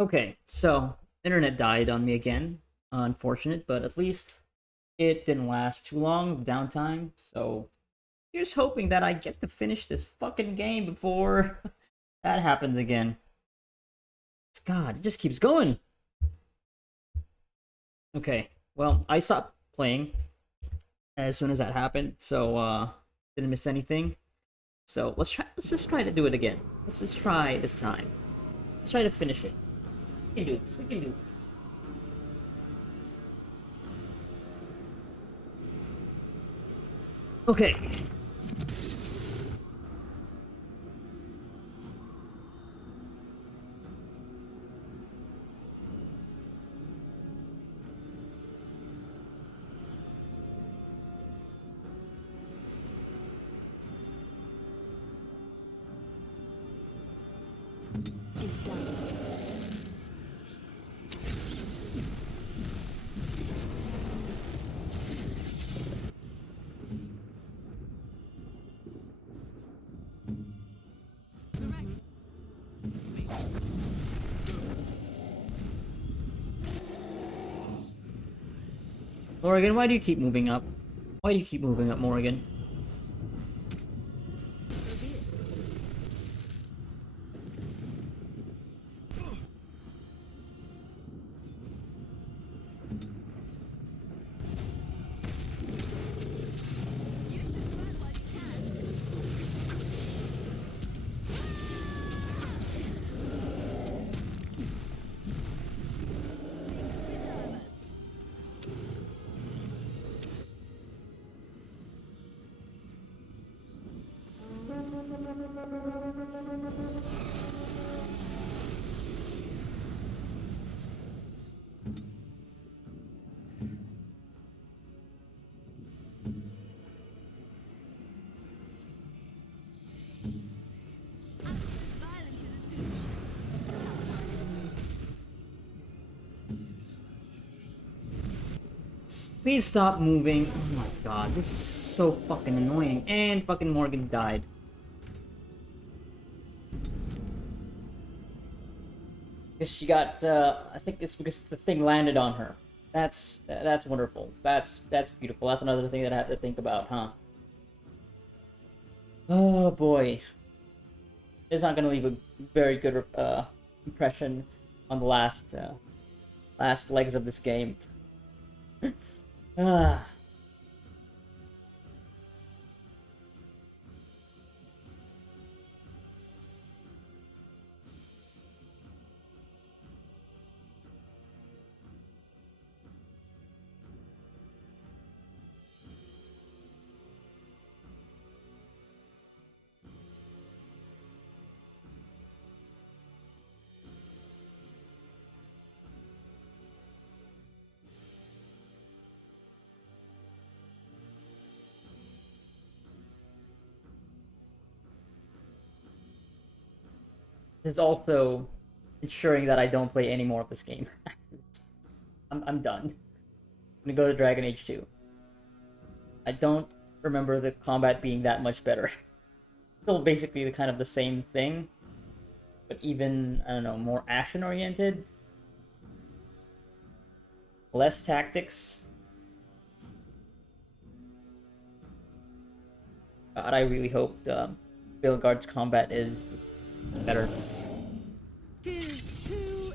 Okay, so internet died on me again. Unfortunate, but at least it didn't last too long, downtime. So here's hoping that I get to finish this fucking game before that happens again. God, it just keeps going. Okay, well, I stopped playing as soon as that happened, so didn't miss anything. So let's just try to do it again. Let's just try this time. Let's try to finish it. We can do this. We can do this. Okay. It's done. Correct. Morgan, why do you keep moving up? Why do you keep moving up, Morgan? So be it. You should run while you can. Preserve us. Absolute violence is a solution. Please stop moving. Oh my god, this is so fucking annoying. And fucking Morgan died. Because she got, I think it's because the thing landed on her. That's wonderful. That's beautiful. That's another thing that I have to think about, huh? Oh boy. It's not gonna leave a very good, impression on the last legs of this game. Ah. It's also ensuring that I don't play any more of this game. I'm done. I'm gonna go to Dragon Age 2. I don't remember the combat being that much better. Still basically the kind of the same thing, but even, I don't know, more action oriented, less tactics. God, I really hope Vilgard's combat is better. Tis too.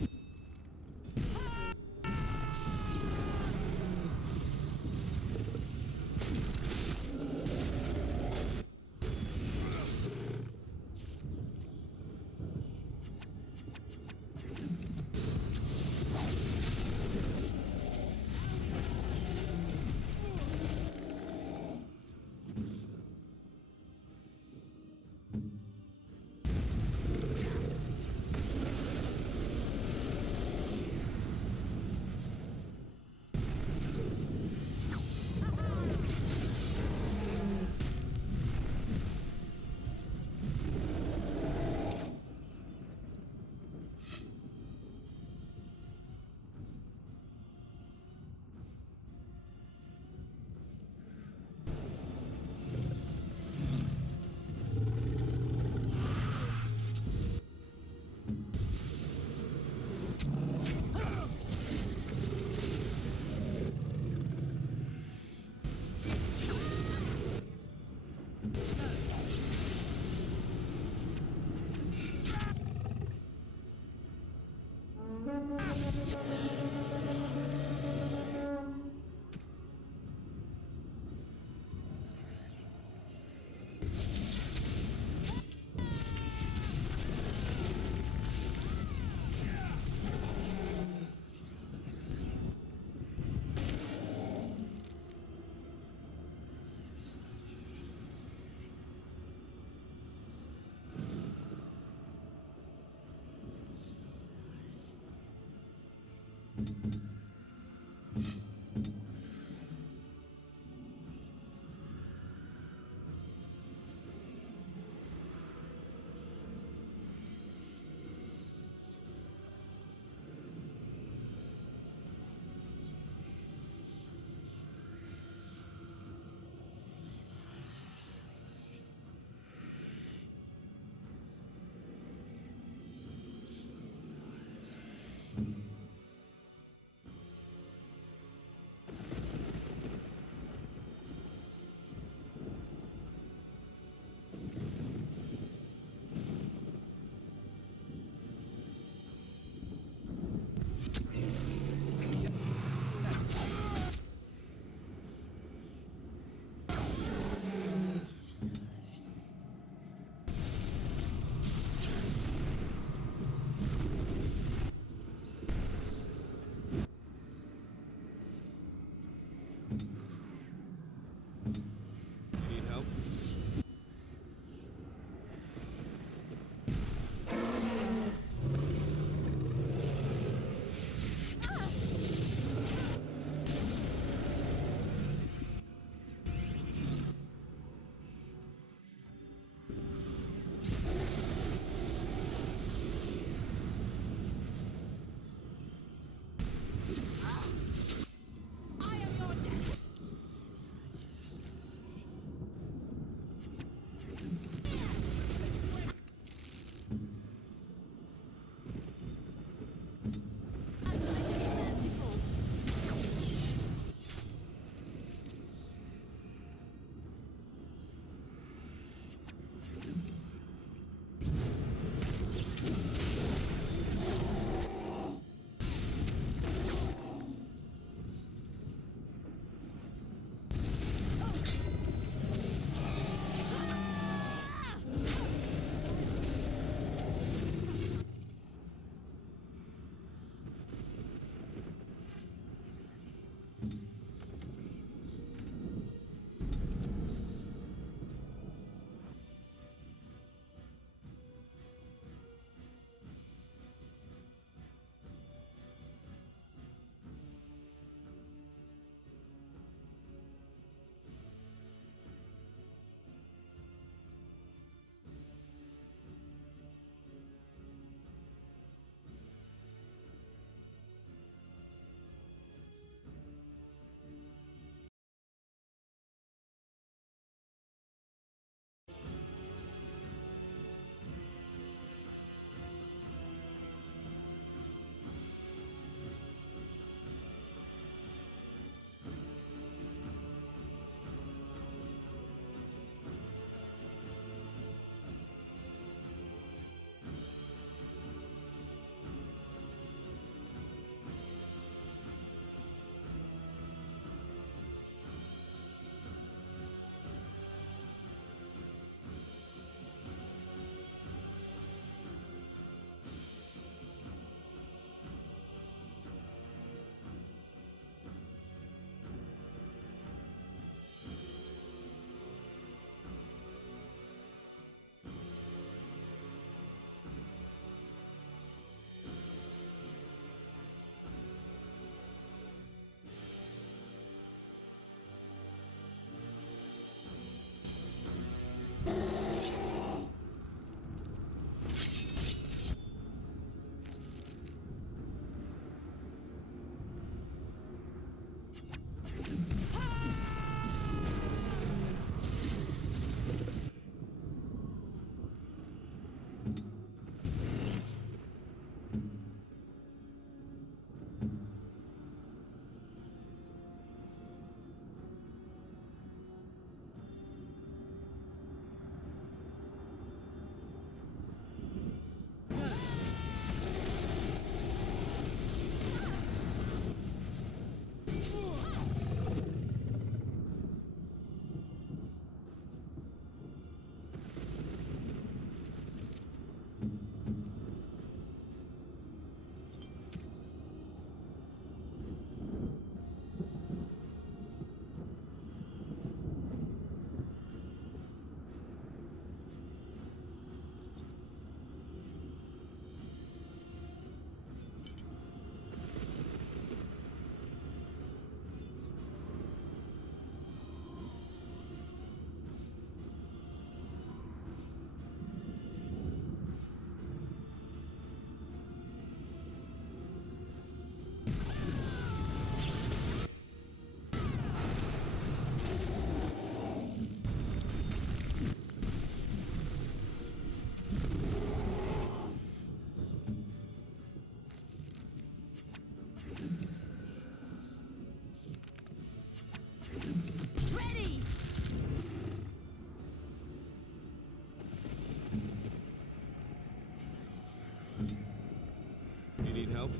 You need help?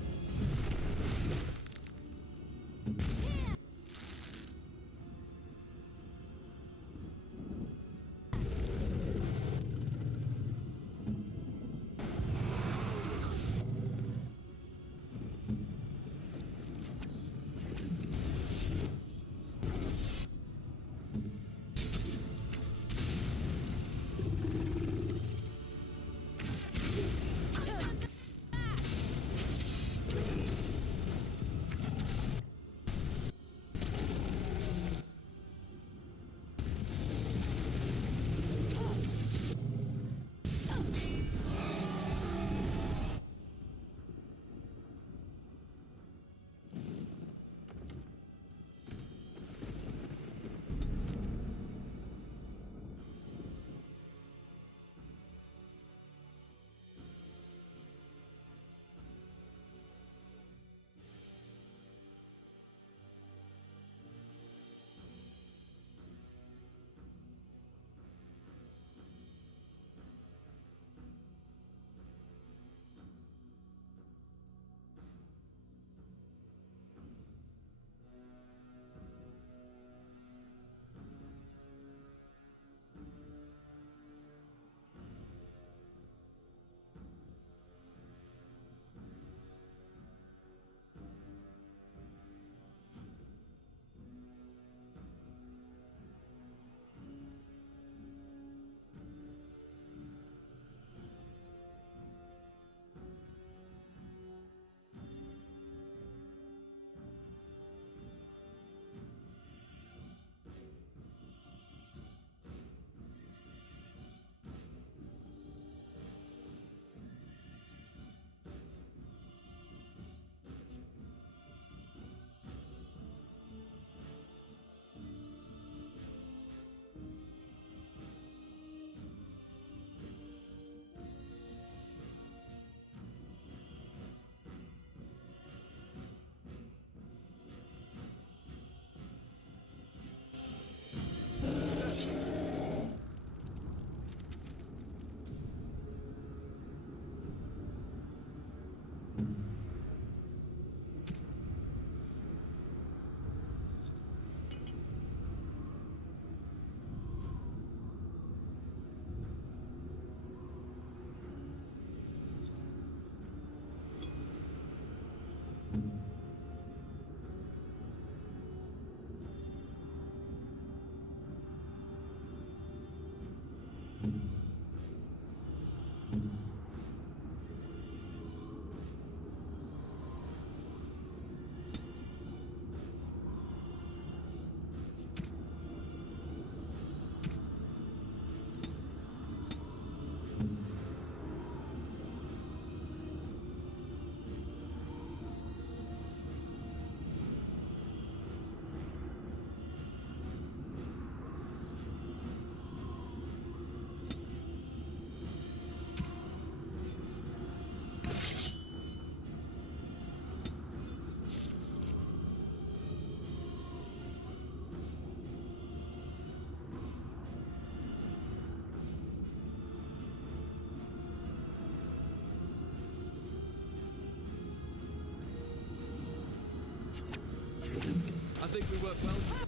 I think we work well.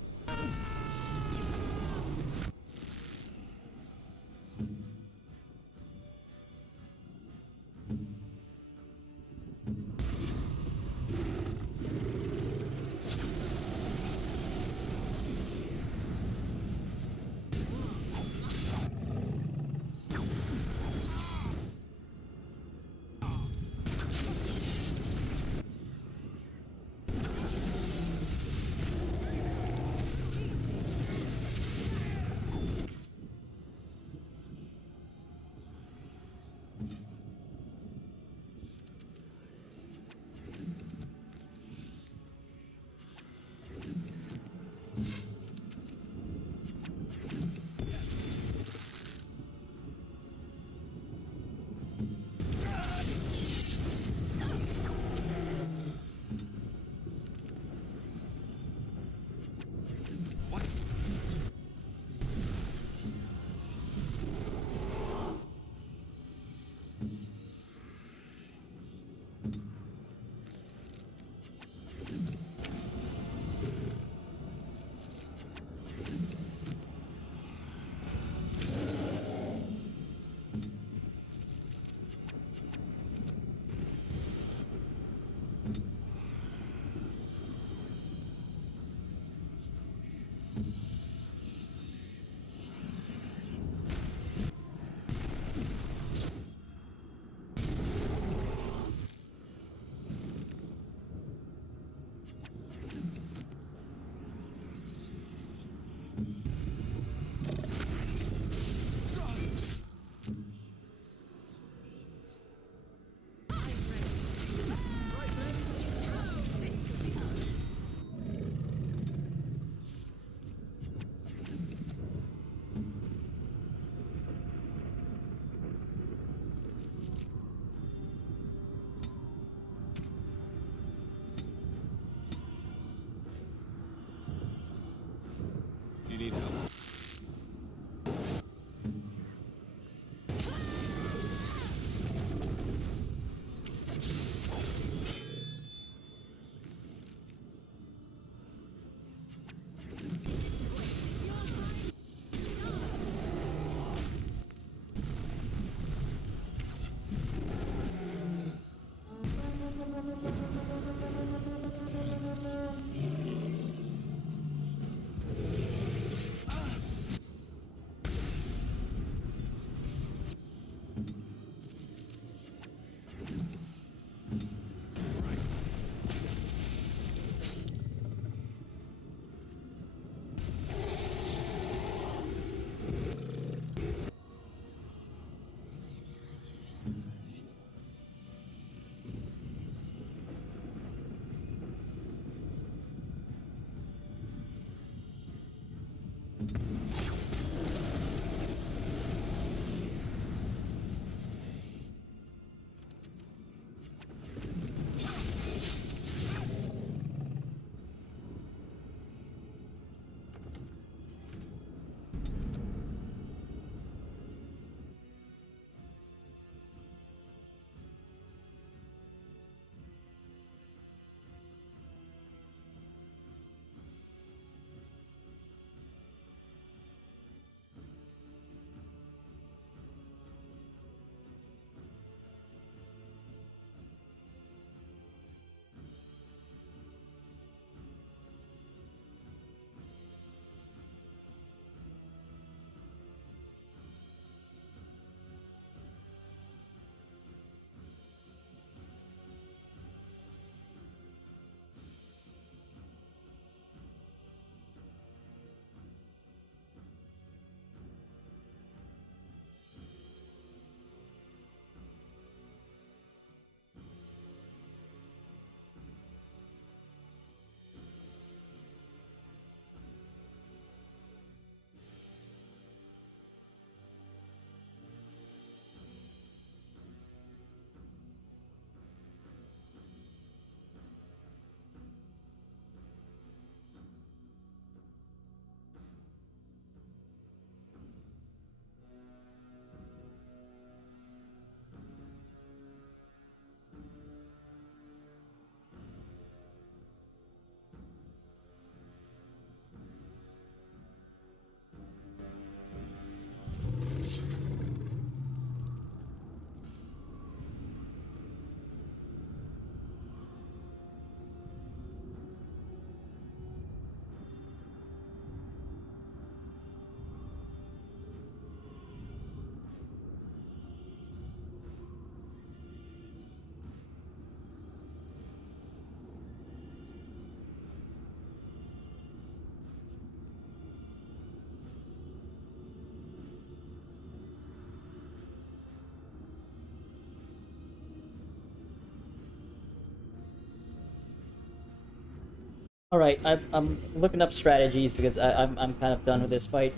Alright, I'm looking up strategies because I'm kind of done with this fight.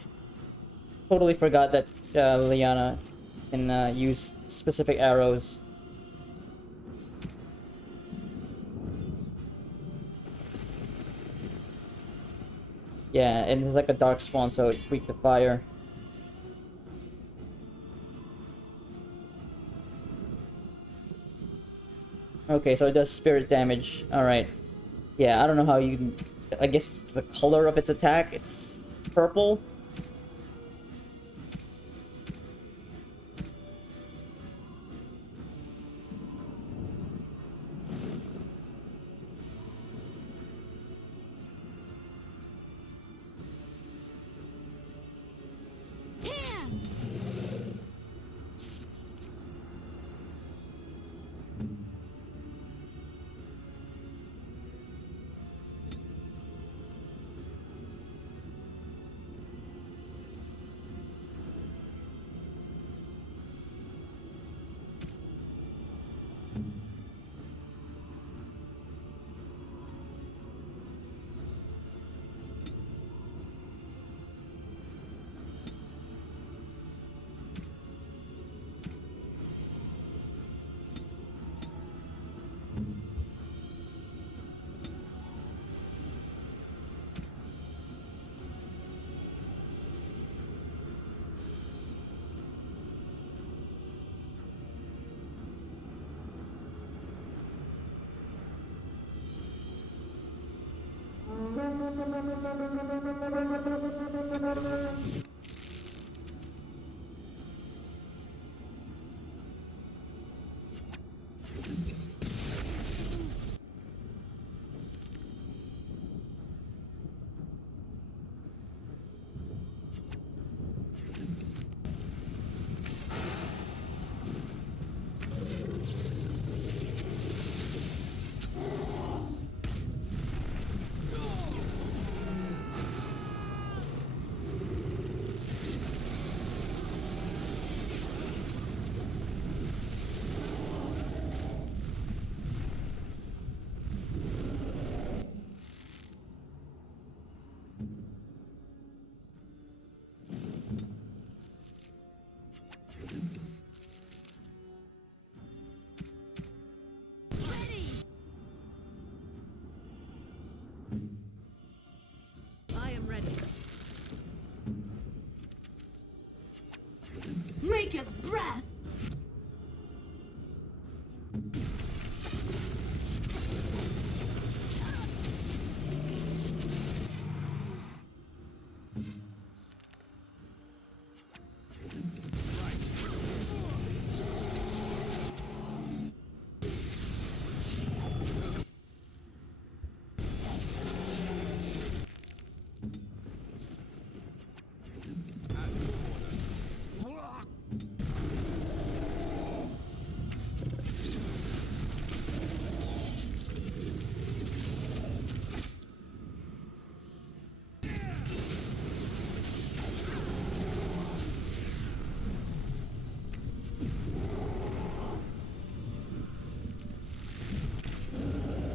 Totally forgot that Liliana can use specific arrows. Yeah, and it's like a dark spawn, so it's weak to fire. Okay, so it does spirit damage. Alright. Yeah, I don't know how you... I guess it's the color of its attack. It's purple. Here! Ready! I am ready. Maker's breath!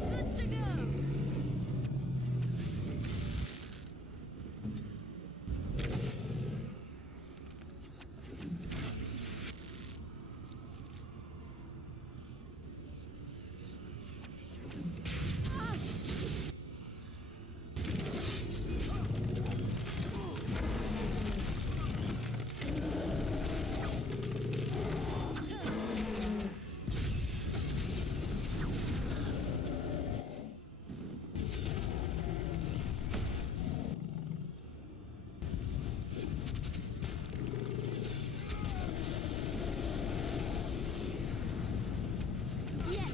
Good to go! Yes!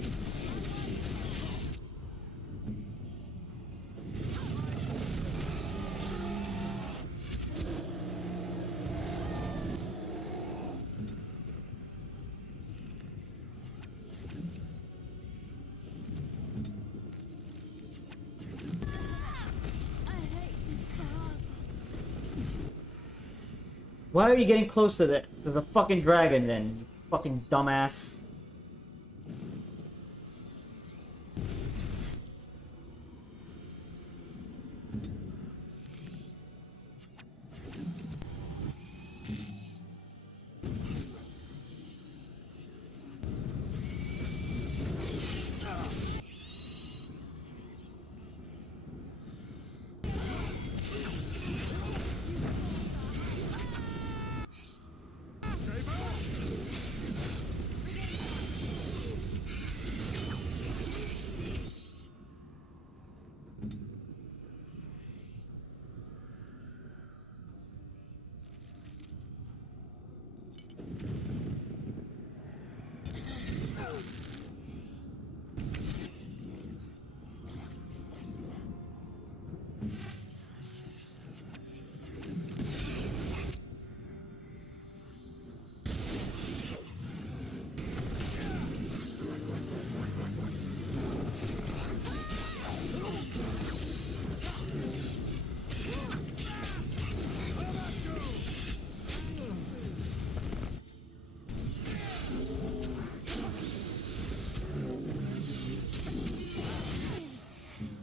I hate this part. Why are you getting close to the fucking dragon then? You fucking dumbass.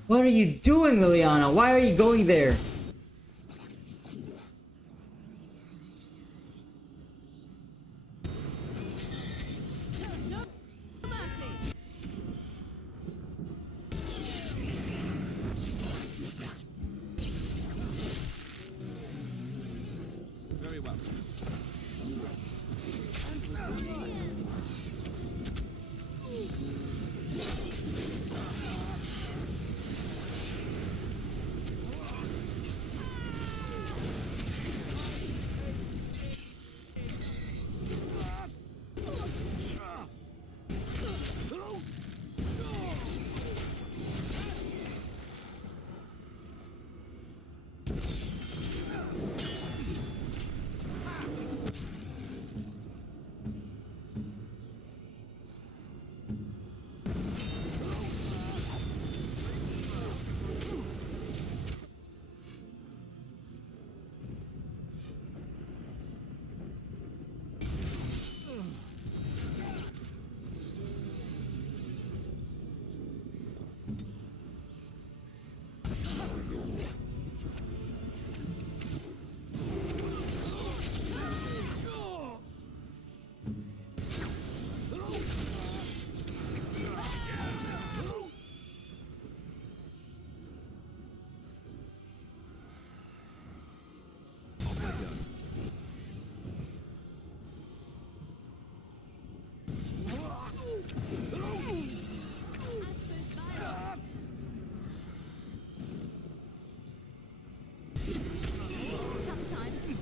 What are you doing, Liliana? Why are you going there? No mercy. Very well. Sometimes.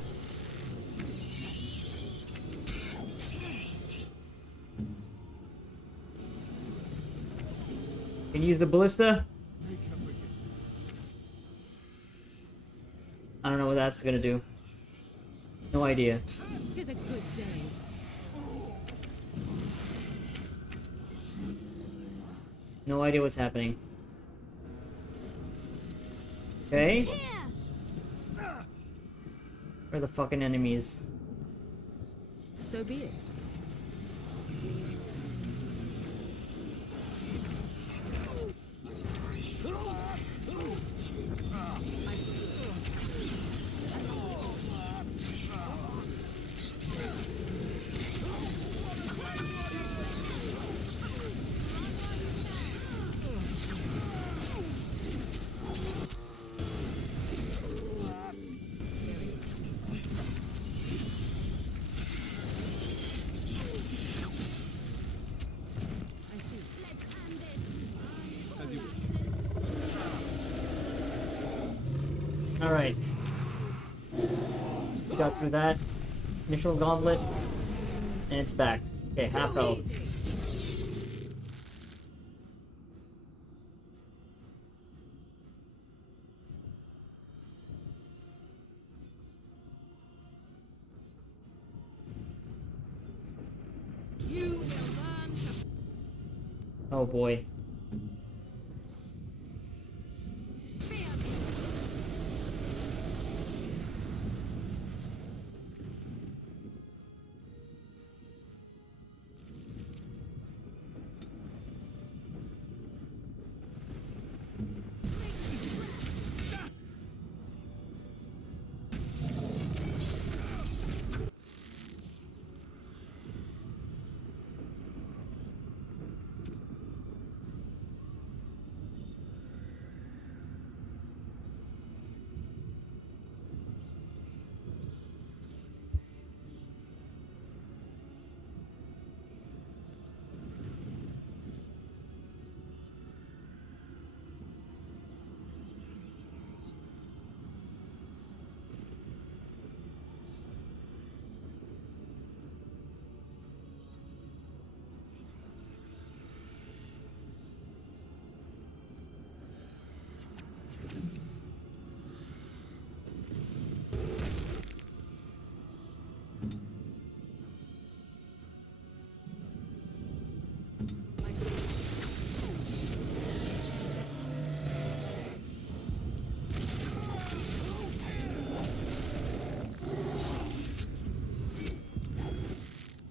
Can you use the ballista? I don't know what that's gonna do. No idea. Tis a good day. No idea what's happening. Okay. Here. Where are the fucking enemies? So be it. As you wish. Alright. We got through that. Initial gauntlet. And it's back. Okay, half health. You will learn to Oh boy. fear me.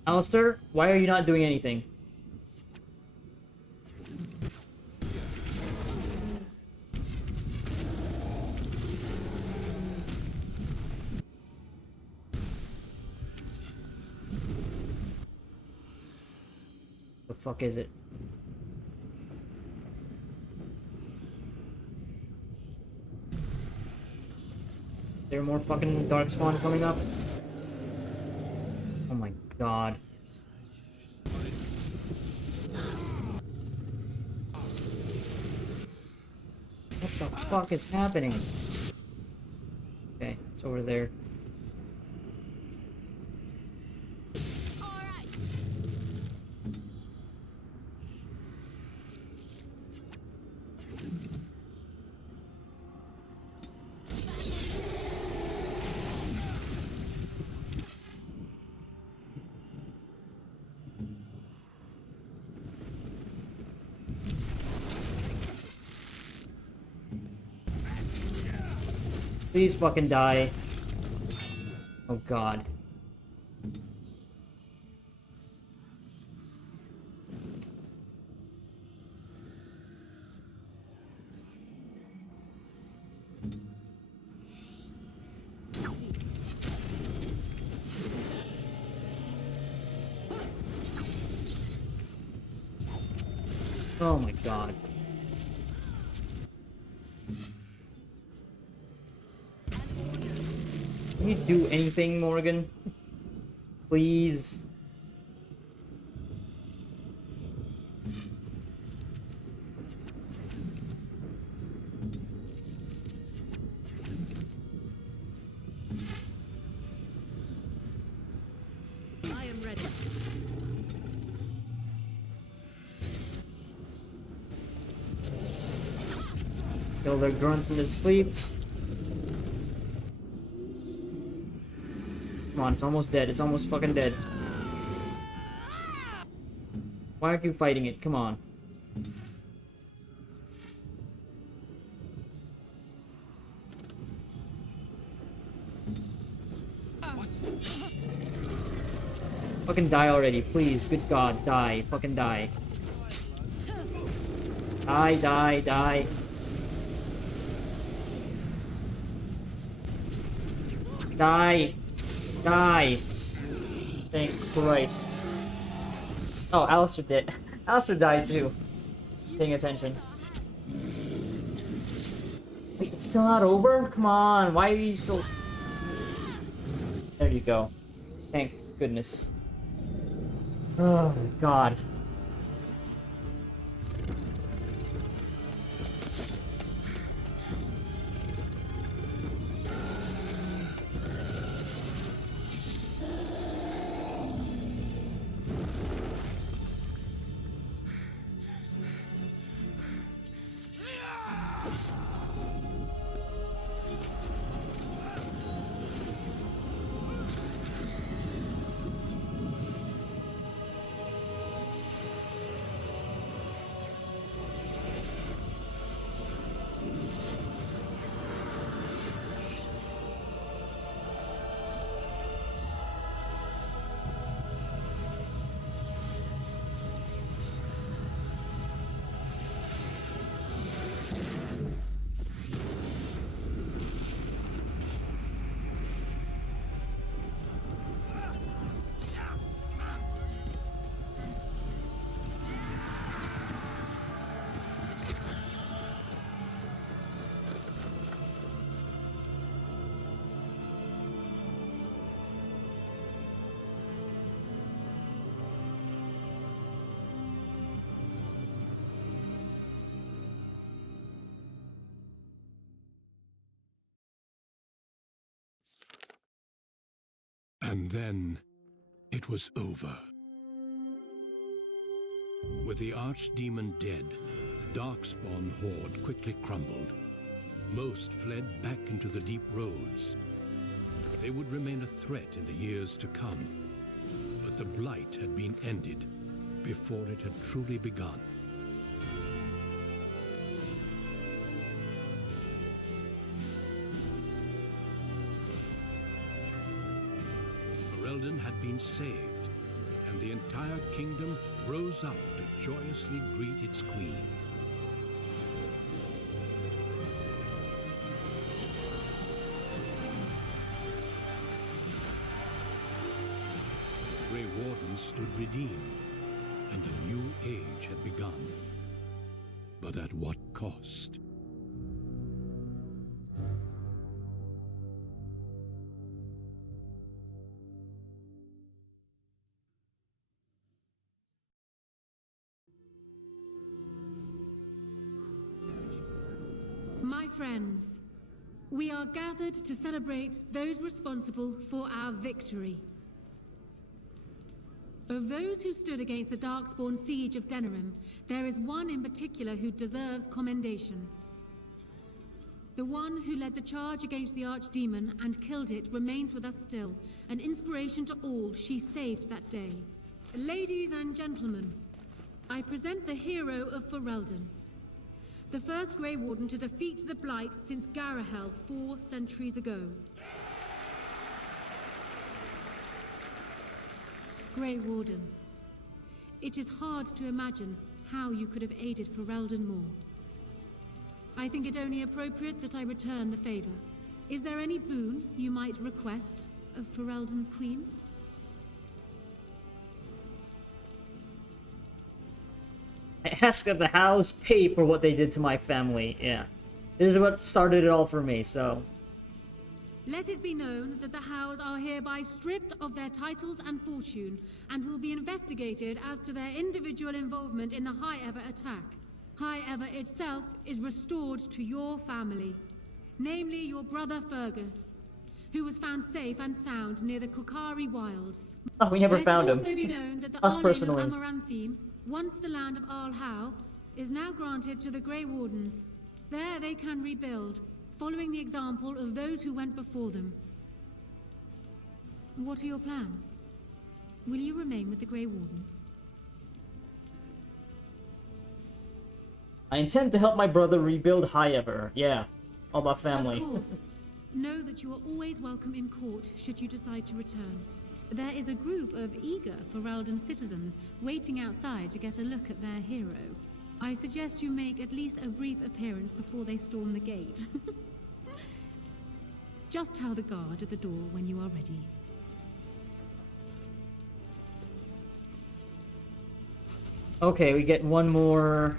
Alistair, why are you not doing anything? fuck is it? Is there more fucking Darkspawn coming up? Oh my god. What the fuck is happening? Okay, it's over there. Alright. Please fucking die. Oh god. Oh my god. Can you do anything, Morgan? Please. I am ready. Kill their grunts in their sleep. Come on, it's almost dead. It's almost fucking dead. Why aren't you fighting it? Come on. Fucking die already, please. Good god, die. Fucking die. Die, die, die. Die. Die. Thank Christ. Oh, Alistair did. Alistair died too. Paying attention. Wait, it's still not over? Come on, why are you still... There you go. Thank goodness. Oh my god. And then it was over. With the archdemon dead, the Darkspawn horde quickly crumbled. Most fled back into the deep roads. They would remain a threat in the years to come, but the blight had been ended before it had truly begun. Ferelden had been saved, and the entire kingdom rose up to joyously greet its queen. The Grey Warden stood redeemed, and a new age had begun. But at what cost? My friends, we are gathered to celebrate those responsible for our victory. Of those who stood against the Darkspawn siege of Denerim, there is one in particular who deserves commendation. The one who led the charge against the Archdemon and killed it remains with us still, an inspiration to all she saved that day. Ladies and gentlemen, I present the hero of Ferelden, the first Grey Warden to defeat the Blight since Garahel 4 centuries ago. Grey Warden, it is hard to imagine how you could have aided Ferelden more. I think it only appropriate that I return the favor. Is there any boon you might request of Ferelden's queen? I ask that the Hows pay for what they did to my family. Yeah. This is what started it all for me, so... Let it be known that the Hows are hereby stripped of their titles and fortune, and will be investigated as to their individual involvement in the High Ever attack. High Ever itself is restored to your family, namely your brother Fergus, who was found safe and sound near the Kukari Wilds. Oh, we never found Let him. it also be known that the Us Arlane personally. of Amaranthine, once the land of Arl Howe, is now granted to the Grey Wardens. There they can rebuild, following the example of those who went before them. What are your plans? Will you remain with the Grey Wardens? I intend to help my brother rebuild High Ever. Yeah. All about family. Of course. Know that you are always welcome in court should you decide to return. There is a group of eager Ferelden citizens waiting outside to get a look at their hero. I suggest you make at least a brief appearance before they storm the gate. Just tell the guard at the door when you are ready. Okay, we get one more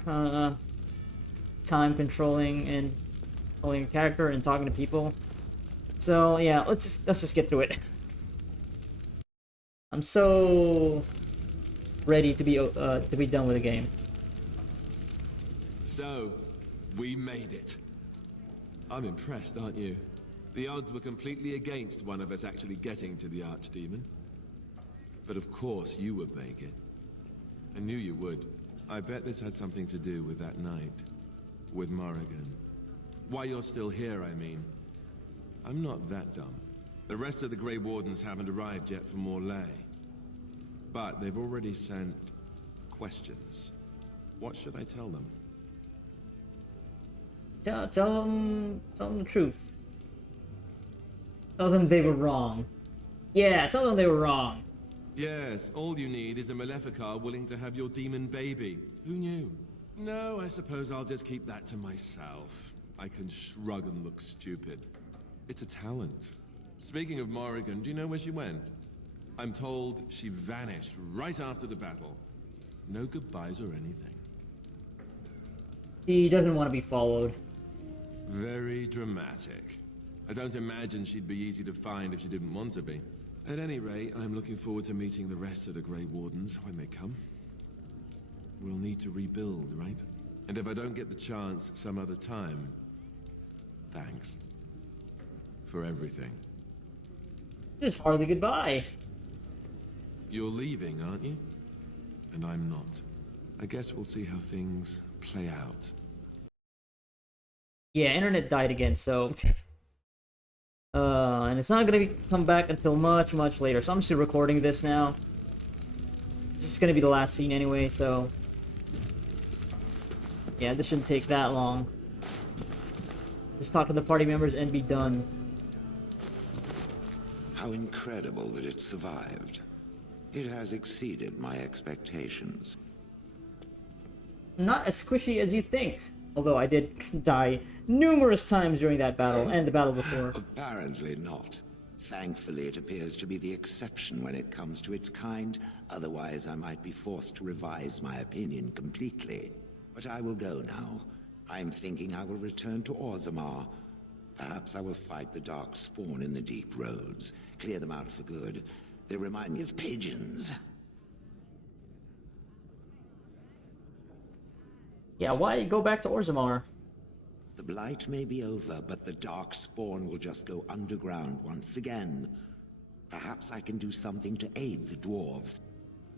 time controlling and controlling your character and talking to people. So yeah, let's just get through it. I'm so ready to be done with the game. So, we made it. I'm impressed, aren't you? The odds were completely against one of us actually getting to the Archdemon. But of course you would make it. I knew you would. I bet this had something to do with that night. With Morrigan. Why you're still here, I mean. I'm not that dumb. The rest of the Grey Wardens haven't arrived yet from Morlaix. But they've already sent questions. What should I tell them? Tell them the truth. Tell them they were wrong. Yeah, tell them they were wrong. Yes, all you need is a Maleficar willing to have your demon baby. Who knew? No, I suppose I'll just keep that to myself. I can shrug and look stupid. It's a talent. Speaking of Morrigan, do you know where she went? I'm told she vanished right after the battle. No goodbyes or anything. He doesn't want to be followed. Very dramatic. I don't imagine she'd be easy to find if she didn't want to be. At any rate, I'm looking forward to meeting the rest of the Grey Wardens when they come. We'll need to rebuild, right? And if I don't get the chance some other time, thanks. For everything. This is hardly goodbye. You're leaving, aren't you? And I'm not. I guess we'll see how things play out. Yeah, internet died again, so... and it's not gonna come back until much later, so I'm just recording this now. This is gonna be the last scene anyway, so... Yeah, this shouldn't take that long. Just talk to the party members and be done. How incredible that it survived. It has exceeded my expectations. Not as squishy as you think. Although I did die numerous times during that battle, and the battle before. Apparently not. Thankfully, it appears to be the exception when it comes to its kind. Otherwise, I might be forced to revise my opinion completely. But I will go now. I'm thinking I will return to Orzammar. Perhaps I will fight the Dark Spawn in the Deep Roads. Clear them out for good. They remind me of pigeons. Yeah, why go back to Orzammar? The Blight may be over, but the Dark Spawn will just go underground once again. Perhaps I can do something to aid the dwarves.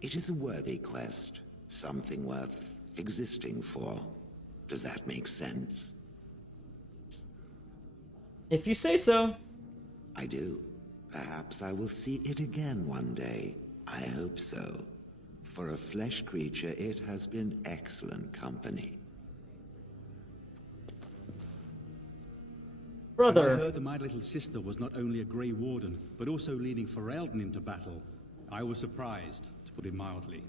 It is a worthy quest. Something worth existing for. Does that make sense? If you say so. I do. Perhaps I will see it again one day. I hope so. For a flesh creature, it has been excellent company. When I Brother. heard that my little sister was not only a Grey Warden, but also leading Ferelden into battle, I was surprised, to put it mildly.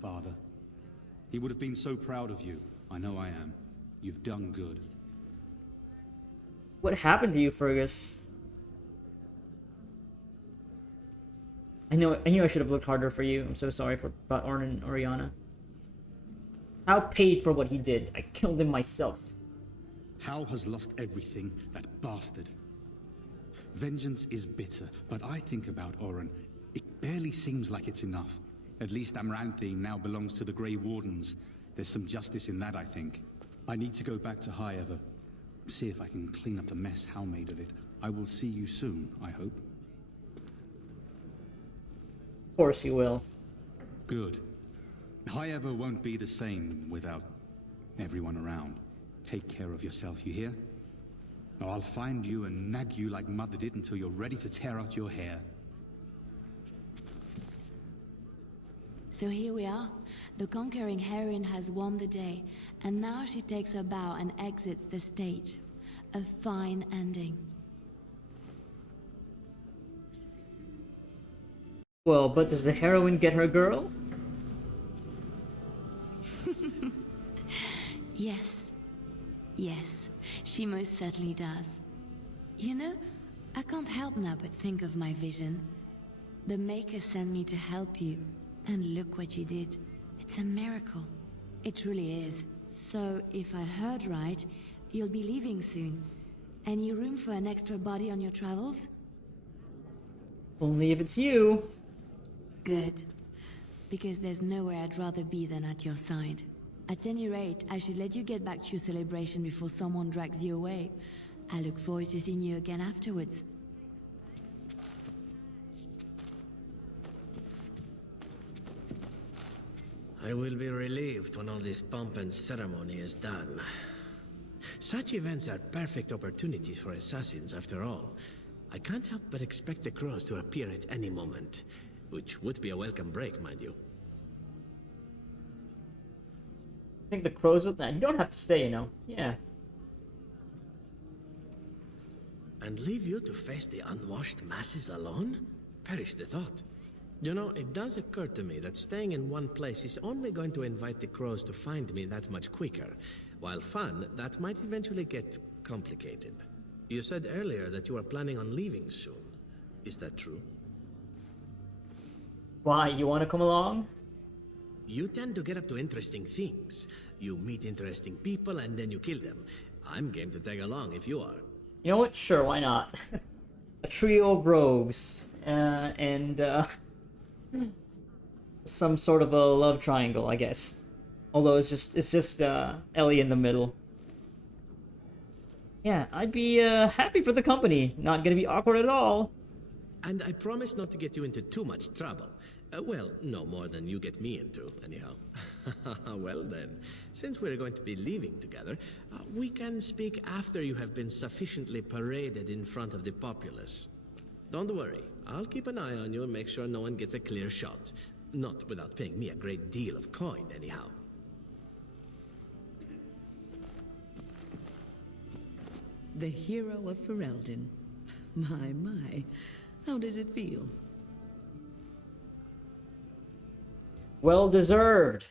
Father, he would have been so proud of you. I know I am. You've done good. What happened to you, Fergus? I knew I should have looked harder for you. I'm so sorry about Ornn and Oriana. Hal paid for what he did. I killed him myself. Hal has lost everything, that bastard. Vengeance is bitter, but I think about Ornn. It barely seems like it's enough. At least Amranthine now belongs to the Grey Wardens. There's some justice in that, I think. I need to go back to High Ever. See if I can clean up the mess Hal made of it. I will see you soon, I hope. Of course you will. Good. High Ever won't be the same without everyone around. Take care of yourself, you hear? Or I'll find you and nag you like Mother did until you're ready to tear out your hair. So here we are. The conquering heroine has won the day, and now she takes her bow and exits the stage. A fine ending. Well, but does the heroine get her girl? Yes. Yes, she most certainly does. You know, I can't help now but think of my vision. The Maker sent me to help you, and look what you did. It's a miracle. It truly is. So, if I heard right, you'll be leaving soon. Any room for an extra body on your travels? Only if it's you. Good. Because there's nowhere I'd rather be than at your side. At any rate, I should let you get back to your celebration before someone drags you away. I look forward to seeing you again afterwards. I will be relieved when all this pomp and ceremony is done. Such events are perfect opportunities for assassins, after all. I can't help but expect the crows to appear at any moment, which would be a welcome break, mind you. I think the crows will... You don't have to stay, you know. Yeah. And leave you to face the unwashed masses alone? Perish the thought. You know, it does occur to me that staying in one place is only going to invite the crows to find me that much quicker. While fun, that might eventually get complicated. You said earlier that you are planning on leaving soon. Is that true? Why, you want to come along? You tend to get up to interesting things. You meet interesting people and then you kill them. I'm game to tag along if you are. You know what? Sure, why not? A trio of rogues. Some sort of a love triangle, I guess. Although it's just Ellie in the middle. Yeah, I'd be happy for the company. Not gonna be awkward at all. And I promise not to get you into too much trouble. Well, no more than you get me into, anyhow. Well then, since we're going to be leaving together, we can speak after you have been sufficiently paraded in front of the populace. Don't worry, I'll keep an eye on you and make sure no one gets a clear shot. Not without paying me a great deal of coin, anyhow. The hero of Ferelden. My. How does it feel? Well deserved.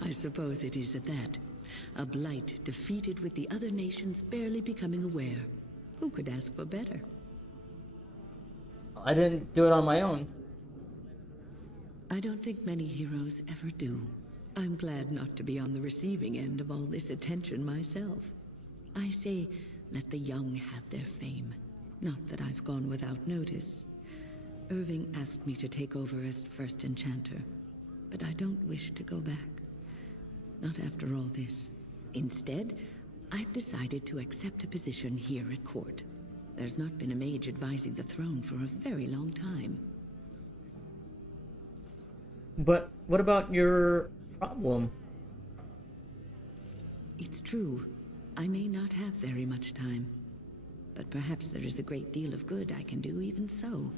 I suppose it is at that. A blight defeated with the other nations barely becoming aware. Who could ask for better? I didn't do it on my own. I don't think many heroes ever do. I'm glad not to be on the receiving end of all this attention myself. I say, let the young have their fame. Not that I've gone without notice. Irving asked me to take over as first enchanter, but I don't wish to go back. Not after all this. Instead, I've decided to accept a position here at court. There's not been a mage advising the throne for a very long time. But what about your problem? It's true. I may not have very much time. But perhaps there is a great deal of good I can do even so.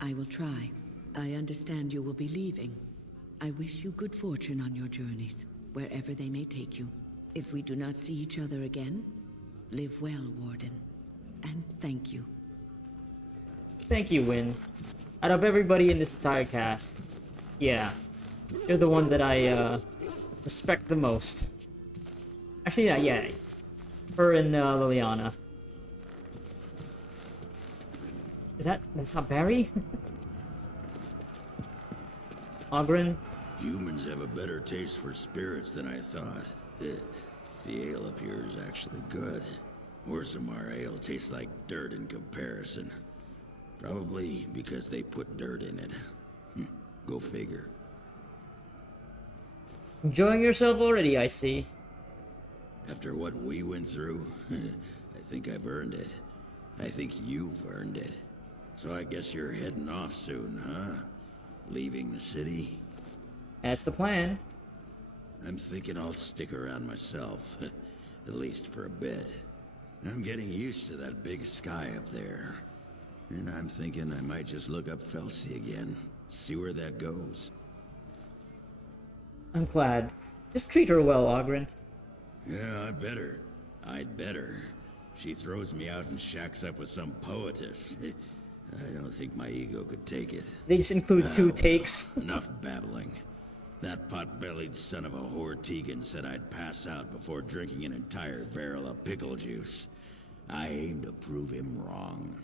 I will try. I understand you will be leaving. I wish you good fortune on your journeys, wherever they may take you. If we do not see each other again, live well, Warden. And thank you. Thank you, Wynne. Out of everybody in this entire cast, yeah, you're the one that I respect the most. Actually, yeah. Her and Liliana. That's not Barry? Oghren? Humans have a better taste for spirits than I thought. The ale up here is actually good. Orzammar ale tastes like dirt in comparison. Probably because they put dirt in it. Go figure. Enjoying yourself already, I see. After what we went through, I think I've earned it. I think you've earned it. So I guess you're heading off soon, huh? Leaving the city? That's the plan. I'm thinking I'll stick around myself. At least for a bit. I'm getting used to that big sky up there. And I'm thinking I might just look up Felsi again. See where that goes. I'm glad. Just treat her well, Oghren. Yeah, I'd better. She throws me out and shacks up with some poetess. I don't think my ego could take it. They just include two takes. Enough babbling. That pot-bellied son of a whore Tegan said I'd pass out before drinking an entire barrel of pickle juice. I aim to prove him wrong.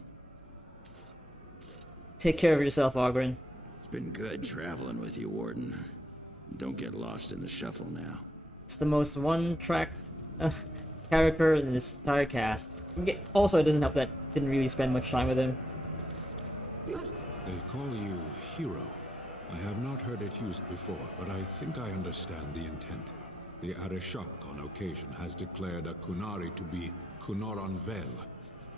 Take care of yourself, Oghren. It's been good traveling with you, Warden. Don't get lost in the shuffle now. It's the most one-track character in this entire cast. Also, it doesn't help that I didn't really spend much time with him. They call you Hero. I have not heard it used before, but I think I understand the intent. The Arishok on occasion has declared a Kunari to be Kunoran Vel,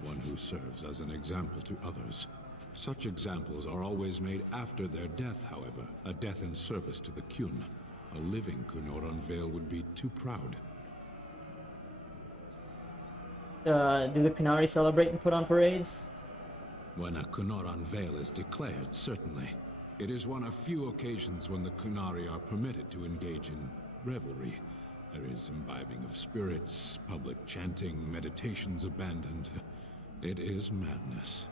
one who serves as an example to others. Such examples are always made after their death, however, a death in service to the Kyun. A living Kunoran Vel would be too proud. Do the Kunari celebrate and put on parades? When a Kunoran Vel is declared, certainly. It is one of few occasions when the Kunari are permitted to engage in revelry. There is imbibing of spirits, public chanting, meditations abandoned. It is madness.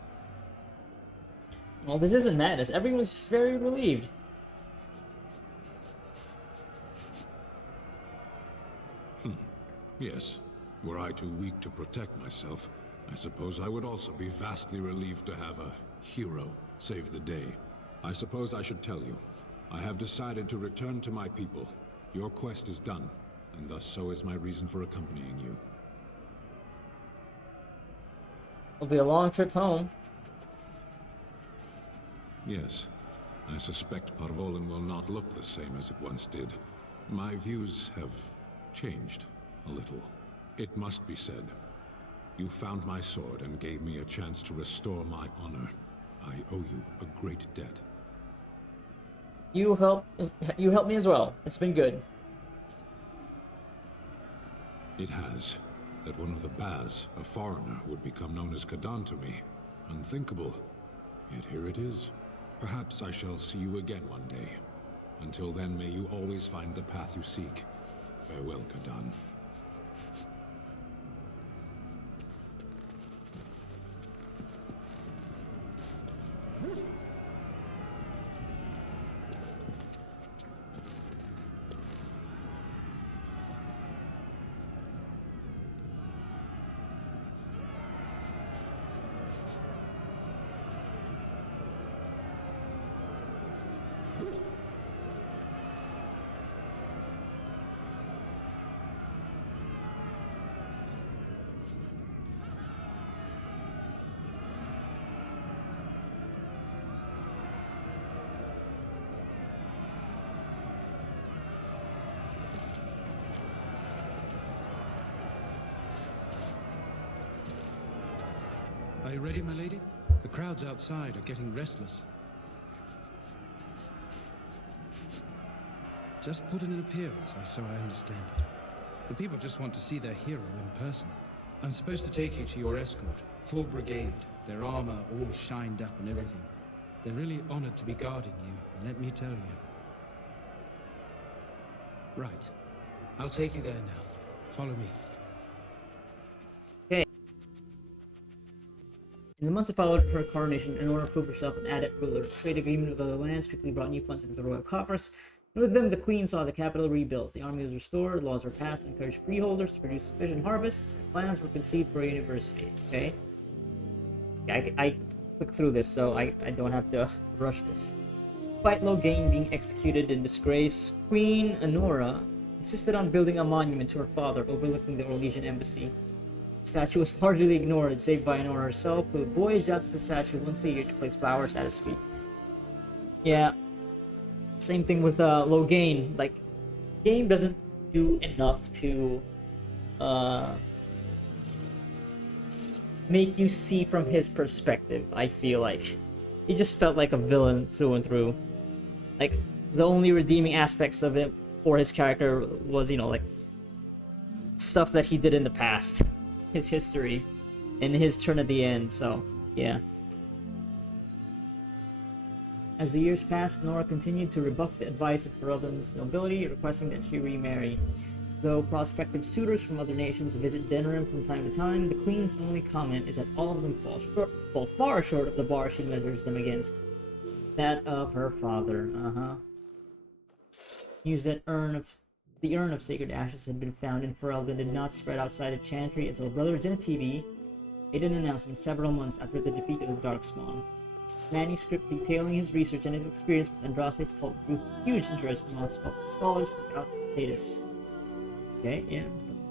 Well, this isn't madness. Everyone's just very relieved. Yes. Were I too weak to protect myself, I suppose I would also be vastly relieved to have a hero save the day. I suppose I should tell you. I have decided to return to my people. Your quest is done, and thus so is my reason for accompanying you. It'll be a long trip home. Yes. I suspect Parvolin will not look the same as it once did. My views have changed a little. It must be said. You found my sword and gave me a chance to restore my honor. I owe you a great debt. You helped me as well. It's been good. It has. That one of the Baz, a foreigner, would become known as Kadan to me. Unthinkable. Yet here it is. Perhaps I shall see you again one day. Until then, may you always find the path you seek. Farewell, Kadan. Are you ready, my lady? The crowds outside are getting restless. Just put in an appearance, so I understand it. The people just want to see their hero in person. I'm supposed to take you to your escort, full brigade, their armor all shined up and everything. They're really honored to be guarding you, and let me tell you. Right. I'll take you there now. Follow me. In the months that followed her coronation, Enora proved herself an adept ruler. A trade agreement with other lands quickly brought new funds into the royal coffers, and with them the queen saw the capital rebuilt. The army was restored, laws were passed to encourage freeholders to produce sufficient harvests, and plans were conceived for a university. Okay? I clicked through this, so I don't have to rush this. Despite Loghain being executed in disgrace, Queen Enora insisted on building a monument to her father overlooking the Orlesian embassy. The statue was largely ignored, save by Enora herself, who voyaged out to the statue once a year to place flowers at its feet. Yeah, same thing with Loghain. Like, the game doesn't do enough to make you see from his perspective, I feel like. He just felt like a villain through and through. Like, the only redeeming aspects of it for his character was, you know, like, stuff that he did in the past. His history, and his turn at the end, so, yeah. As the years passed, Nora continued to rebuff the advice of Ferelden's nobility, requesting that she remarry. Though prospective suitors from other nations visit Denerim from time to time, the Queen's only comment is that all of them fall far short of the bar she measures them against. That of her father, News that the urn of sacred ashes had been found in Ferelden did not spread outside of Chantry until Brother Genetivi made an announcement several months after the defeat of the Darkspawn. A manuscript detailing his research and his experience with Andraste's cult drew huge interest among scholars throughout the status. Okay, yeah,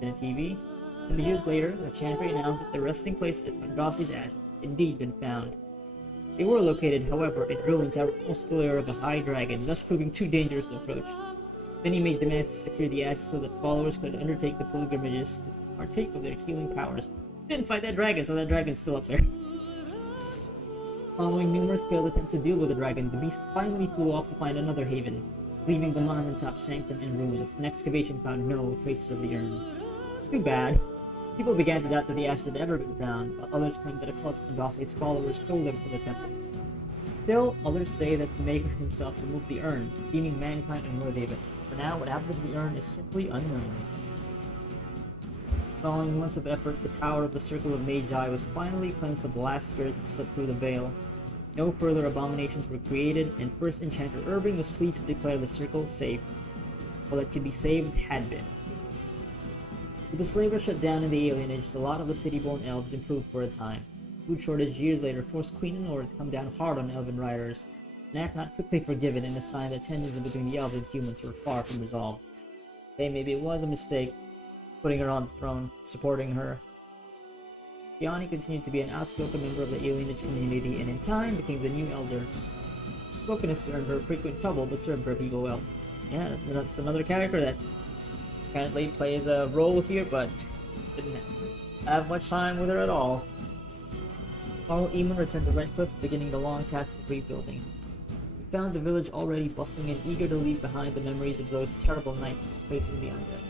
Genetivi. 2 years later, the Chantry announced that the resting place of Andraste's ashes had indeed been found. They were located, however, in ruins that were also the lair of a high dragon, thus proving too dangerous to approach. Then he made demands to secure the ashes so that followers could undertake the pilgrimages to partake of their healing powers. Didn't fight that dragon, so that dragon's still up there. Following numerous failed attempts to deal with the dragon, the beast finally flew off to find another haven, leaving the mountaintop sanctum in ruins. An excavation found no traces of the urn. Too bad. People began to doubt that the ashes had ever been found, while others claimed that a cult of Andraste's followers stole them from the temple. Still, others say that the Maker himself removed the urn, deeming mankind unworthy of it. For now, what happened to the urn is simply unknown. Following months of effort, the Tower of the Circle of Magi was finally cleansed of the last spirits to slip through the veil. No further abominations were created, and First Enchanter Irving was pleased to declare the circle safe. All that could be saved had been. With the slavers shut down in the alienage, the lot of the city-born elves improved for a time. Food shortage years later forced Queen Enora to come down hard on elven riders, an act not quickly forgiven and a sign that tensions between the elves and humans were far from resolved. Hey, maybe it was a mistake putting her on the throne, supporting her. Gianni continued to be an outspoken member of the alienage community and in time became the new elder. Brokenness earned her frequent trouble but served her people well. Yeah, that's another character that apparently plays a role here but didn't have much time with her at all. Arl Eamon returned to Redcliffe, beginning the long task of rebuilding. He found the village already bustling and eager to leave behind the memories of those terrible nights facing the undead.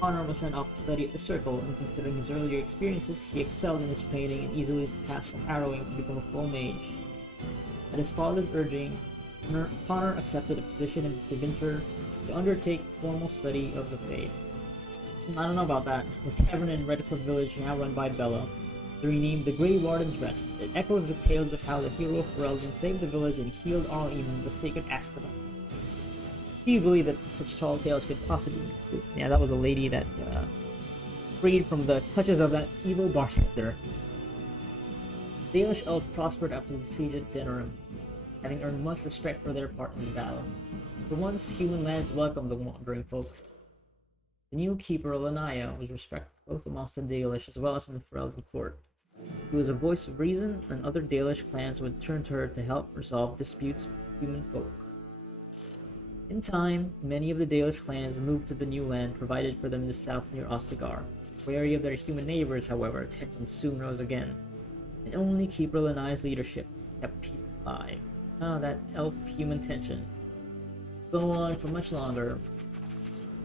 Connor was sent off to study at the Circle, and considering his earlier experiences, he excelled in his training and easily surpassed from harrowing to become a full mage. At his father's urging, Connor accepted a position in Deventer to undertake formal study of the Fade. I don't know about that. The tavern in Redcliffe Village, now run by Bella, renamed the Grey Warden's Rest. It echoes with tales of how the hero Ferelden saved the village and healed Arl Eamon with the sacred ashes. Do you believe that such tall tales could possibly be true? Yeah, that was a lady that freed from the clutches of that evil bartender. The Dalish elves prospered after the siege at Denerim, having earned much respect for their part in the battle. For once, human lands welcomed the wandering folk. The new keeper, Lanaya, was respected both amongst the Dalish as well as in the Ferelden court. He was a voice of reason, and other Dalish clans would turn to her to help resolve disputes with human folk. In time, many of the Dalish clans moved to the new land provided for them in the south near Ostagar. Wary of their human neighbors, however, tensions soon rose again. and only Keeper Lanai's leadership kept peace alive. Ah, that elf-human tension go on for much longer.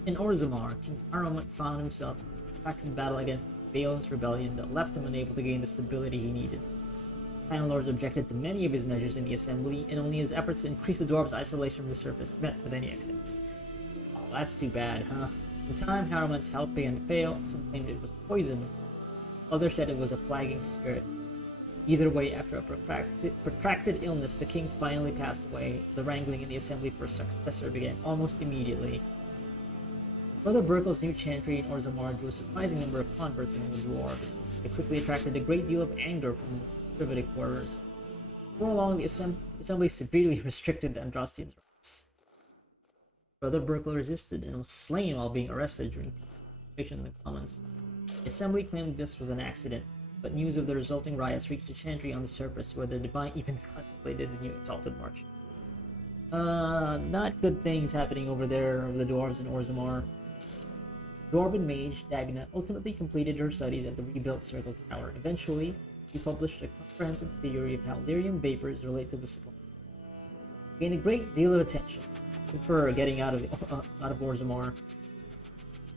In Orzammar, King Harrowmont found himself back in battle against Bael's rebellion that left him unable to gain the stability he needed. Clan Lords objected to many of his measures in the Assembly, and only his efforts to increase the dwarves' isolation from the surface met with any success. Oh, that's too bad, huh? At the time Harrowmont's health began to fail, some claimed it was poison, others said it was a flagging spirit. Either way, after a protracted illness, the king finally passed away. The wrangling in the Assembly for a successor began almost immediately. Brother Burkle's new chantry in Orzammar drew a surprising number of converts among the dwarves. It quickly attracted a great deal of anger from conservative quarters. Before long, the Assembly severely restricted the Andrastians' rights. Brother Burkle resisted and was slain while being arrested during in the Commons. The Assembly claimed this was an accident, but news of the resulting riots reached the chantry on the surface, where the Divine even contemplated a new exalted march. Not good things happening over there with the dwarves in Orzammar. Dwarven mage Dagna ultimately completed her studies at the rebuilt Circle Tower. Eventually, she published a comprehensive theory of how lyrium vapors relate to the supply. Gained a great deal of attention for getting out of Orzammar.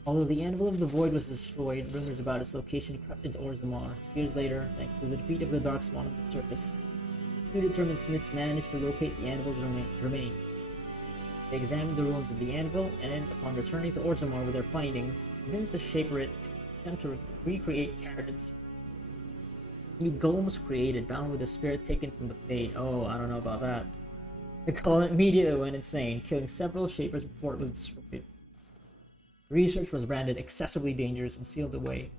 Although the Anvil of the Void was destroyed, rumors about its location crept into Orzammar. Years later, thanks to the defeat of the Darkspawn on the surface, two determined smiths managed to locate the Anvil's remains. They examined the ruins of the Anvil, and upon returning to Orzammar with their findings, convinced the Shaper it to attempt to recreate Caridin's. A new golem was created, bound with a spirit taken from the Fade. Oh, I don't know about that. The golem immediately went insane, killing several Shapers before it was destroyed. Research was branded excessively dangerous and sealed away.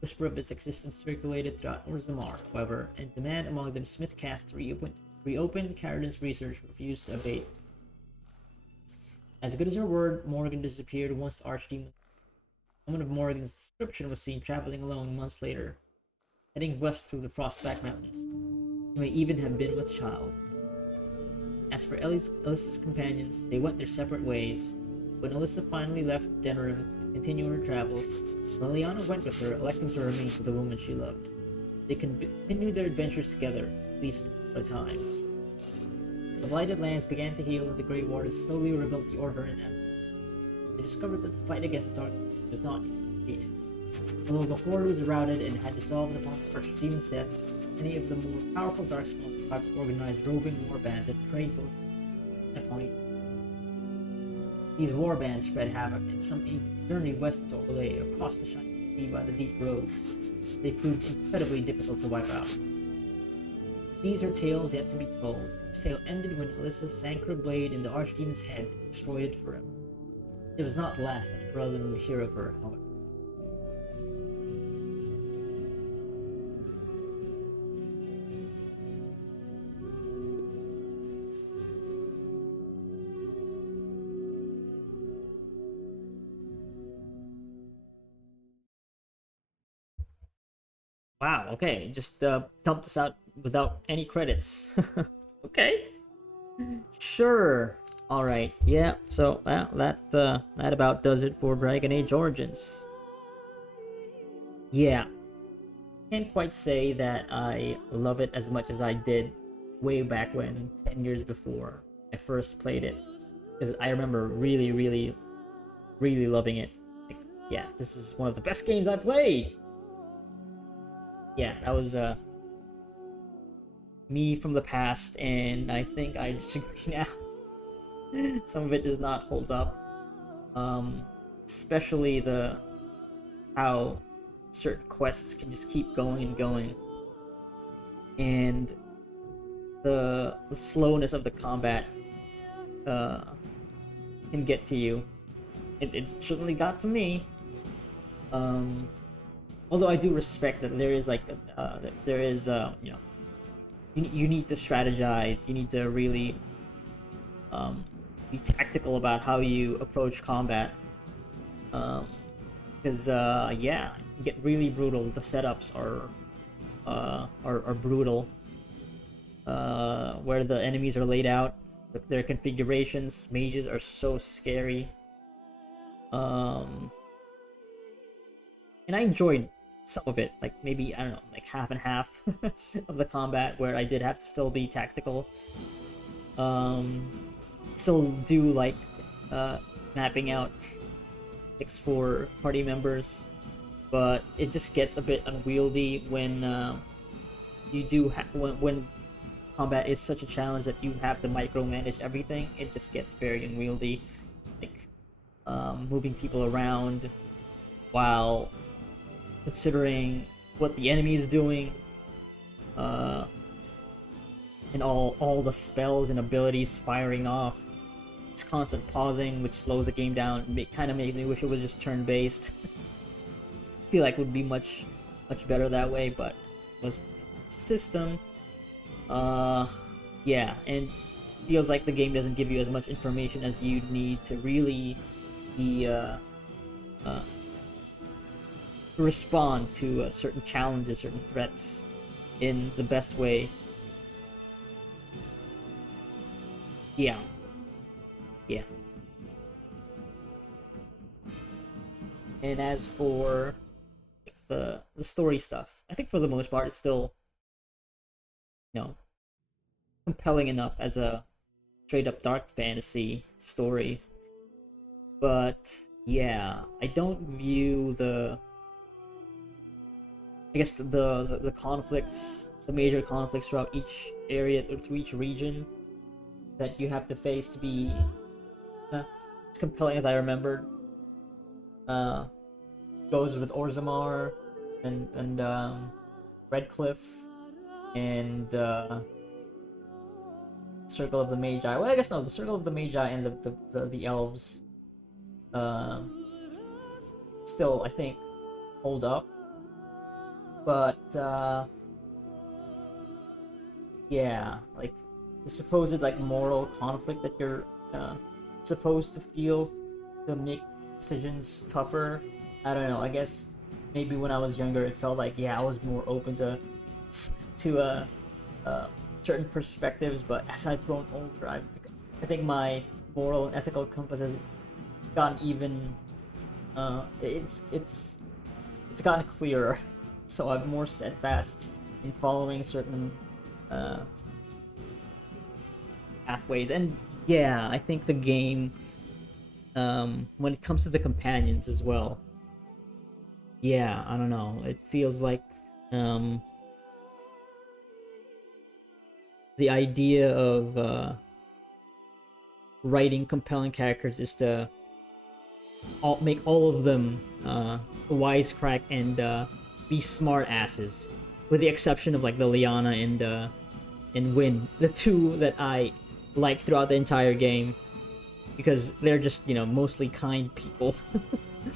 Whisper of its existence circulated throughout Orzammar, however, and demand among them Smith cast to reopen Caridin's research refused to abate. As good as her word, Morgan disappeared once the Archdemon. A woman of Morgan's description was seen traveling alone months later, heading west through the Frostback Mountains. She may even have been with child. As for Alyssa's companions, they went their separate ways. When Alyssa finally left Denerim to continue her travels, Liliana went with her, electing to remain with the woman she loved. They continued their adventures together, at least for a time. The Blighted Lands began to heal, and the Grey Wardens slowly rebuilt the Order in Empire. They discovered that the fight against the Dark was not complete. Although the Horde was routed and had dissolved upon the Archdemon's death, many of the more powerful Darkspawn tribes organized roving war bands that preyed both upon each other. These war bands spread havoc, and some even journeyed west to Orlais across the Shining Sea by the deep roads. They proved incredibly difficult to wipe out. These are tales yet to be told. This tale ended when Alyssa sank her blade in the Archdemon's head and destroyed it forever. It was not the last that Ferelden would hear of her, however. Wow, okay, just dumped us out without any credits. Okay. Sure. Alright, yeah, so that about does it for Dragon Age Origins. Yeah. Can't quite say that I love it as much as I did way back when, 10 years before I first played it. Because I remember really, really, really loving it. Like, yeah, this is one of the best games I played! Yeah, that was me from the past, and I think I disagree now. Some of it does not hold up, especially how certain quests can just keep going and going, and the slowness of the combat can get to you. It certainly got to me. Although I do respect that there is you know, you need to strategize. You need to really be tactical about how you approach combat. Because yeah, it can get really brutal. The setups are brutal. Where the enemies are laid out, their configurations, mages are so scary. And I enjoyed some of it, like maybe, I don't know, like half and half of the combat where I did have to still be tactical. Still do like mapping out picks for party members, but it just gets a bit unwieldy when you do when combat is such a challenge that you have to micromanage everything. It just gets very unwieldy, like moving people around while considering what the enemy is doing, and all the spells and abilities firing off. It's constant pausing, which slows the game down. It kind of makes me wish it was just turn-based. I feel like it would be much better that way, but was system. Yeah, and feels like the game doesn't give you as much information as you need to really be respond to certain challenges, certain threats in the best way. Yeah. And as for the story stuff, I think for the most part it's still, compelling enough as a straight up dark fantasy story. But yeah, I don't view the conflicts, the major conflicts throughout each area, or through each region that you have to face to be as compelling as I remembered. Goes with Orzammar and Redcliffe and Circle of the Magi. Well, I guess no, the Circle of the Magi and the elves still, I think, hold up. But yeah, like the supposed like moral conflict that you're supposed to feel to make decisions tougher. I don't know. I guess maybe when I was younger, it felt like, yeah, I was more open to certain perspectives. But as I've grown older, I think my moral and ethical compass has gotten even. It's gotten clearer. So I'm more steadfast in following certain pathways. And yeah, I think the game, when it comes to the companions as well, yeah, I don't know, it feels like the idea of writing compelling characters is to make all of them wisecrack and be smart asses, with the exception of like the Liana and Wynne, the two that I like throughout the entire game, because they're just, mostly kind people.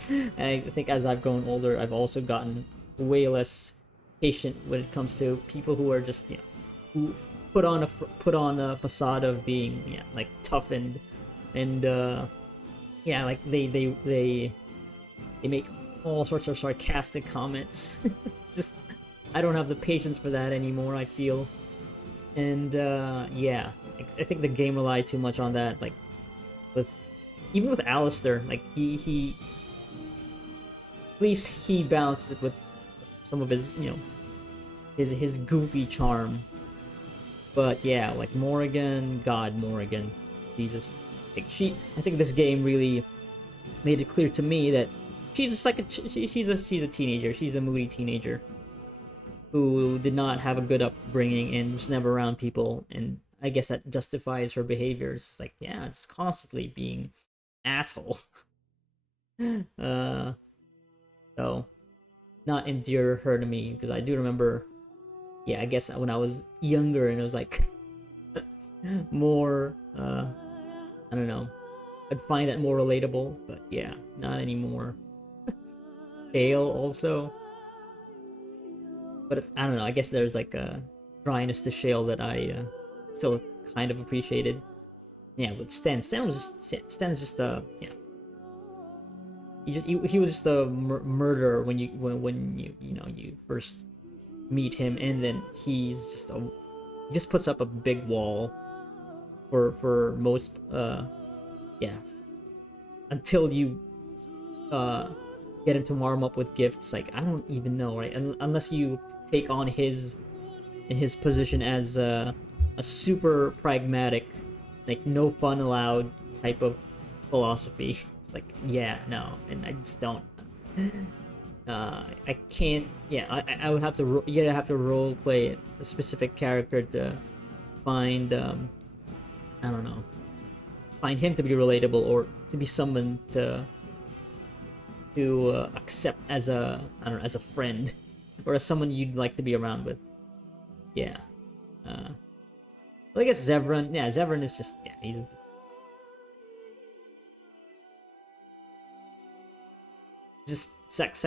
And I think as I've grown older, I've also gotten way less patient when it comes to people who are just, who put on a facade of being, like tough and yeah, like they make all sorts of sarcastic comments. It's just, I don't have the patience for that anymore, I feel. And yeah, I think the game relied too much on that, like even with Alistair, like he at least he balanced it with some of his, his goofy charm. But yeah, like Morrigan, Jesus. Like I think this game really made it clear to me that she's just like she's a teenager. She's a moody teenager who did not have a good upbringing and was never around people, and I guess that justifies her behaviors. It's like, yeah, just constantly being asshole. So not endear her to me, because I do remember, yeah, I guess when I was younger and it was like more I don't know, I'd find that more relatable, but yeah, not anymore. Kale also, but I don't know, I guess there's like a dryness to Shale that I still kind of appreciated. Yeah, but Sten's just yeah, he was just a murderer when you first meet him, and then he just puts up a big wall for most yeah, until you get him to warm up with gifts. Like, I don't even know, right? Unless you take on his position as a super pragmatic, like no fun allowed type of philosophy. It's like, yeah, no, and I just don't. I can't. Yeah, I would have to. You have to role play a specific character to find. I don't know. Find him to be relatable or to be someone to accept as a, I don't know, as a friend or as someone you'd like to be around with. Yeah. Well, I guess Zevran. Yeah, Zevran is just, yeah, he's just sex,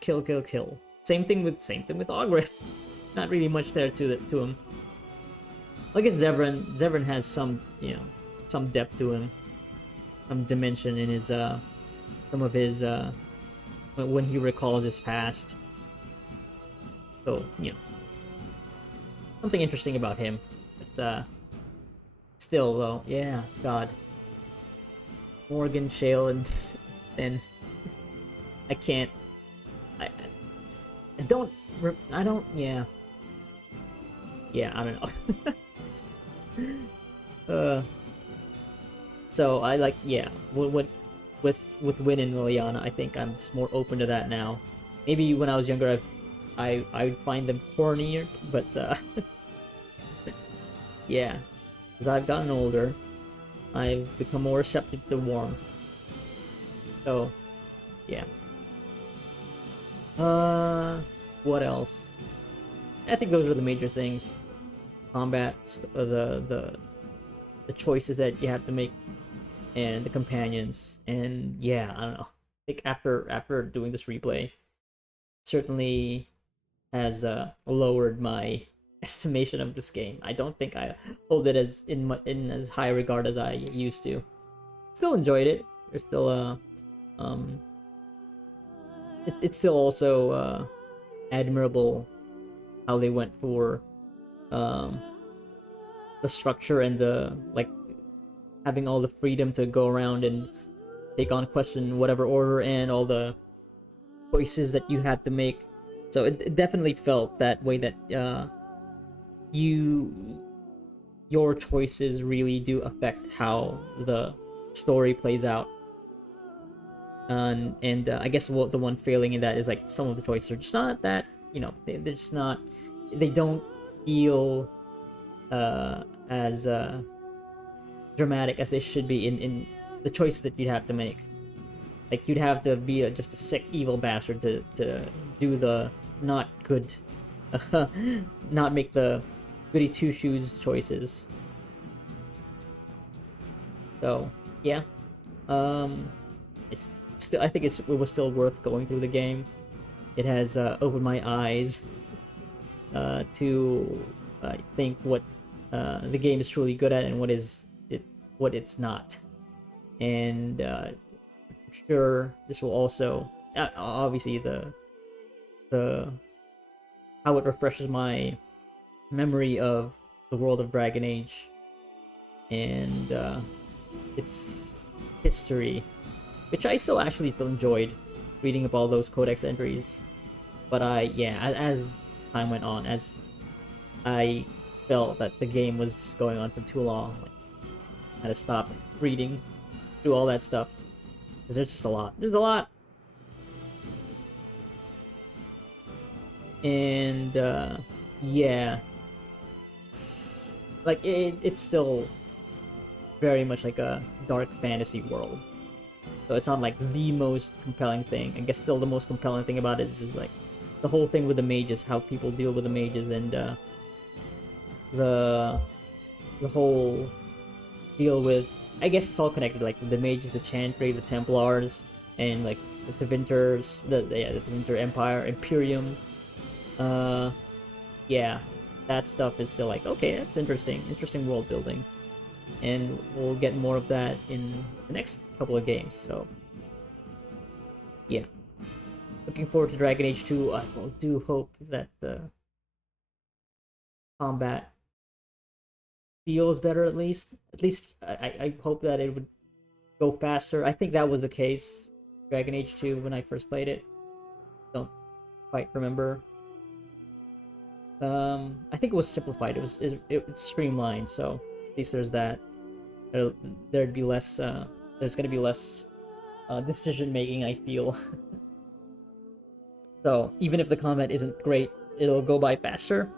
kill. Same thing with Ogre. Not really much there to him. I guess Zevran has some, you know, some depth to him, some dimension in his some of his when he recalls his past. So, you know, something interesting about him. But still though, yeah, God. Morgan, Shale, and I can't. I don't. Yeah. Yeah, I don't know. So I like, yeah. With Win and Liliana, I think I'm just more open to that now. Maybe when I was younger, I would find them cornier, but yeah, as I've gotten older, I've become more receptive to warmth. So, yeah. What else? I think those are the major things. Combat, the choices that you have to make, and the companions, and yeah, I don't know. I think after doing this replay, certainly has lowered my estimation of this game. I don't think I hold it as in as high regard as I used to. Still enjoyed it. There's still it's still also admirable how they went for the structure and the, like, having all the freedom to go around and take on quests in whatever order, and all the choices that you had to make. So it definitely felt that way, that your choices really do affect how the story plays out. And I guess the one failing in that is, like, some of the choices are just not that, you know, they're just not, they don't feel as dramatic as they should be in the choices that you'd have to make. Like, you'd have to be just a sick, evil bastard to do the not good, not make the goody two-shoes choices. So, yeah. It's still, I think it was still worth going through the game. It has opened my eyes to think what the game is truly good at and what it's not. And I'm sure this will also, obviously, the how it refreshes my memory of the world of Dragon Age and its history, which I still enjoyed reading up all those codex entries. But as time went on, as I felt that the game was going on for too long, like, I had to stop reading through all that stuff, because there's just a lot. There's a lot. And yeah, it's like it's still very much like a dark fantasy world. So it's not like the most compelling thing. I guess still the most compelling thing about it is like the whole thing with the mages, how people deal with the mages, and the whole deal with, I guess it's all connected, like the mages, the Chantry, the Templars, and like the Tevinters, the Tevinter Empire, Imperium. Yeah, that stuff is still like, okay, that's interesting world building, and we'll get more of that in the next couple of games. So yeah, looking forward to Dragon Age 2. I do hope that the combat feels better, at least I hope that it would go faster. I think that was the case Dragon Age 2 when I first played it. Don't quite remember. I think it was simplified. It's streamlined, so at least there's that. There'd be less. There's gonna be less decision making, I feel. So even if the combat isn't great, it'll go by faster.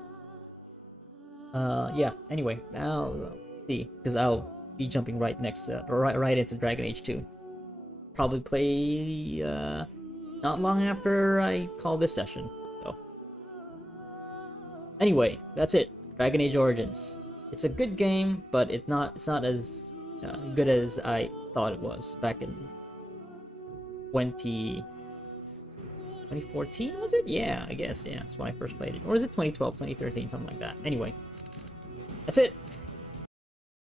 Yeah. Anyway, now let's see, because I'll be jumping right next, right into Dragon Age 2. Probably play not long after I call this session. So anyway, that's it. Dragon Age Origins. It's a good game, but it's not as good as I thought it was back in 2014, was it? Yeah, I guess, yeah. That's when I first played it. Or is it 2012, 2013, something like that. Anyway, that's it.